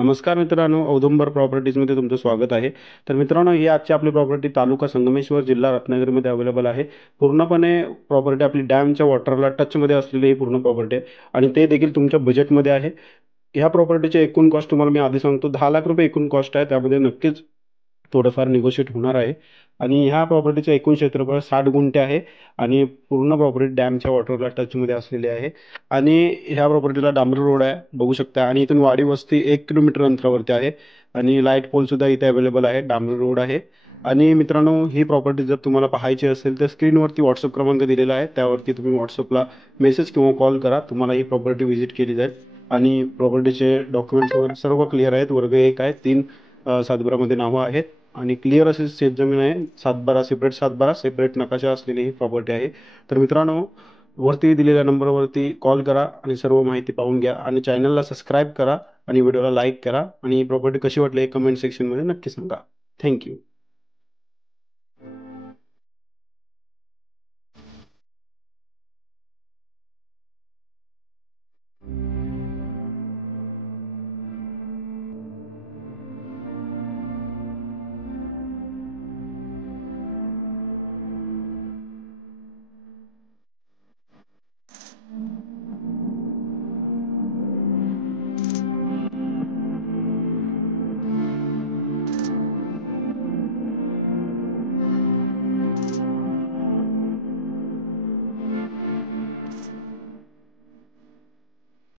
नमस्कार मित्रांनो, औदुंबर प्रॉपर्टीजमध्ये तुमचं स्वागत आहे. तर मित्रांनो, ही आजची आपली प्रॉपर्टी तालुका संगमेश्वर, जिल्हा रत्नागिरीमध्ये अवेलेबल आहे. पूर्णपणे प्रॉपर्टी आपली डॅमच्या वॉटरला टचमध्ये असलेली ही पूर्ण प्रॉपर्टी आहे आणि ते देखील तुमच्या बजेटमध्ये आहे. ह्या प्रॉपर्टीची एकूण कॉस्ट तुम्हाला मी आधी सांगतो, 10,00,000 एकूण कॉस्ट आहे. त्यामध्ये नक्कीच थोडंफार निगोशिएट होणार आहे आणि ह्या प्रॉपर्टीचं एकूण क्षेत्रफळ 60 गुंठे आहे आणि पूर्ण प्रॉपर्टी डॅमच्या वॉटरला टचमध्ये असलेली आहे आणि ह्या प्रॉपर्टीला डांबरी रोड आहे, बघू शकता. आणि इथून वाडी वस्ती 1 किलोमीटर अंतरावरती आहे आणि लाईट पोलसुद्धा इथे अवेलेबल आहे. डांबरी रोड आहे. आणि मित्रांनो, ही प्रॉपर्टी जर तुम्हाला पाहायची असेल तर स्क्रीनवरती व्हॉट्सअप क्रमांक दिलेला आहे. त्यावरती तुम्ही व्हॉट्सअपला मेसेज किंवा कॉल करा. तुम्हाला ही प्रॉपर्टी व्हिजिट केली जाईल आणि प्रॉपर्टीचे डॉक्युमेंट्स वगैरे सर्व क्लिअर आहेत. वर्ग 1 आहे. 3 सातबारामध्ये नावं आहेत आणि क्लिअर अशी शेतजमीन आहे. सातबारा सेपरेट नकाशा असलेली ही प्रॉपर्टी आहे. तर मित्रांनो, वरती दिलेल्या नंबरवरती कॉल करा आणि सर्व माहिती पाहून घ्या आणि चॅनलला सबस्क्राईब करा आणि व्हिडिओला लाईक करा आणि ही प्रॉपर्टी कशी वाटली हे कमेंट सेक्शनमध्ये नक्की सांगा. थँक्यू.